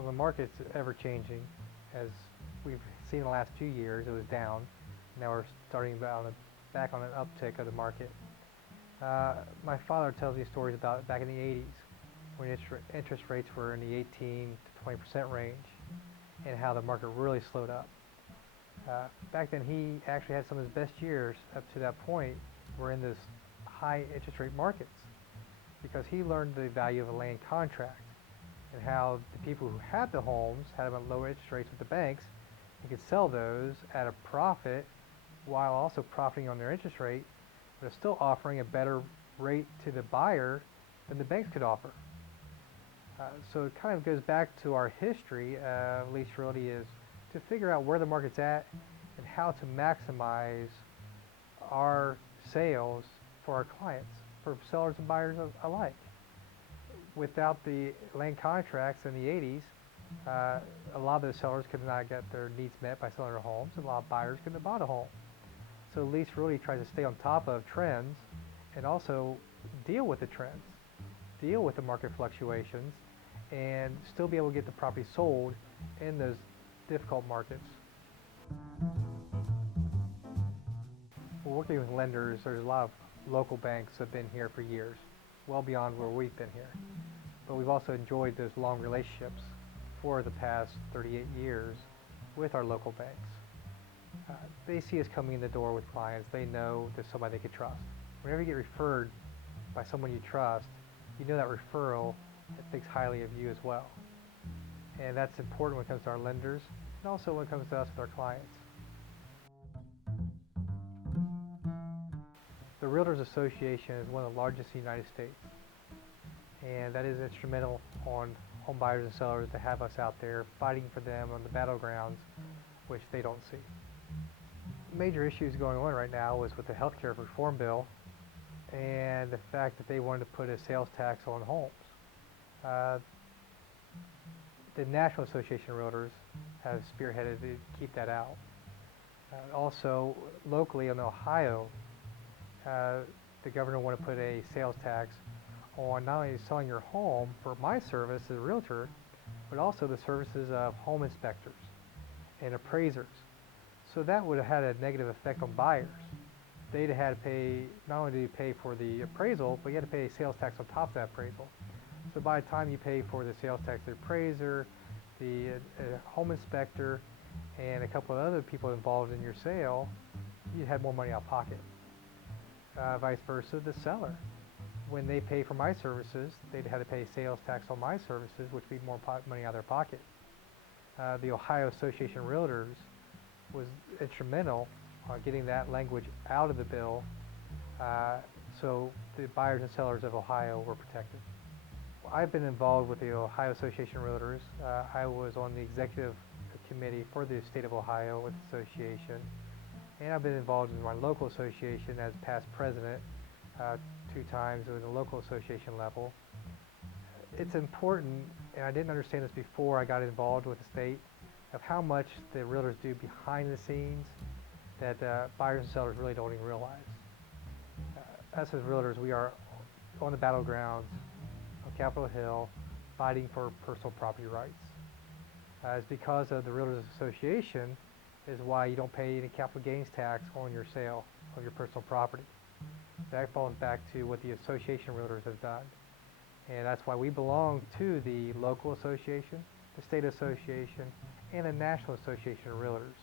Well, the market's ever changing. As we've seen in the last 2 years, it was down. Now we're starting back on an uptick of the market. My father tells me stories about back in the 80s when interest rates were in the 18 to 20% range and how the market really slowed up. Back then, he actually had some of his best years up to that point were in this high interest rate markets because he learned the value of a land contract and how the people who had the homes had them at lower interest rates with the banks and could sell those at a profit while also profiting on their interest rate, but still offering a better rate to the buyer than the banks could offer. So it kind of goes back to our history of Lesi Realty is to figure out where the market's at and how to maximize our sales for our clients, for sellers and buyers alike. Without the land contracts in the 80s, a lot of those sellers could not get their needs met by selling their homes, and a lot of buyers couldn't have bought a home. So Lesi really tries to stay on top of trends and also deal with the trends, deal with the market fluctuations, and still be able to get the property sold in those difficult markets. We're working with lenders. There's a lot of local banks that have been here for years, well beyond where we've been here. But we've also enjoyed those long relationships for the past 38 years with our local banks. They see us coming in the door with clients. They know there's somebody they could trust. Whenever you get referred by someone you trust, you know that referral thinks highly of you as well. And that's important when it comes to our lenders and also when it comes to us with our clients. The Realtors Association is one of the largest in the United States, and that is instrumental on home buyers and sellers to have us out there fighting for them on the battlegrounds which they don't see. Major issues going on right now is with the healthcare reform bill and the fact that they wanted to put a sales tax on homes. The National Association of Realtors has spearheaded to keep that out. Also, locally in Ohio, the governor wanted to put a sales tax on not only selling your home for my service as a realtor, but also the services of home inspectors and appraisers. So that would have had a negative effect on buyers. They'd have had to pay, not only do you pay for the appraisal, but you had to pay a sales tax on top of that appraisal. So by the time you pay for the sales tax, the appraiser, the home inspector, and a couple of other people involved in your sale, you had more money out of pocket. Vice versa, the seller. When they pay for my services, they'd have to pay sales tax on my services, which would be more money out of their pocket. The Ohio Association of Realtors was instrumental on getting that language out of the bill so the buyers and sellers of Ohio were protected. I've been involved with the Ohio Association of Realtors. I was on the executive committee for the state of Ohio with the association, and I've been involved in my local association as past president 2 times at the local association level. It's important, and I didn't understand this before I got involved with the state, of how much the realtors do behind the scenes that buyers and sellers really don't even realize. Us as realtors, we are on the battlegrounds on Capitol Hill fighting for personal property rights. It's because of the Realtors Association is why you don't pay any capital gains tax on your sale of your personal property. That falls back to what the Association of Realtors has done. And that's why we belong to the local association, the state association, and the National Association of Realtors.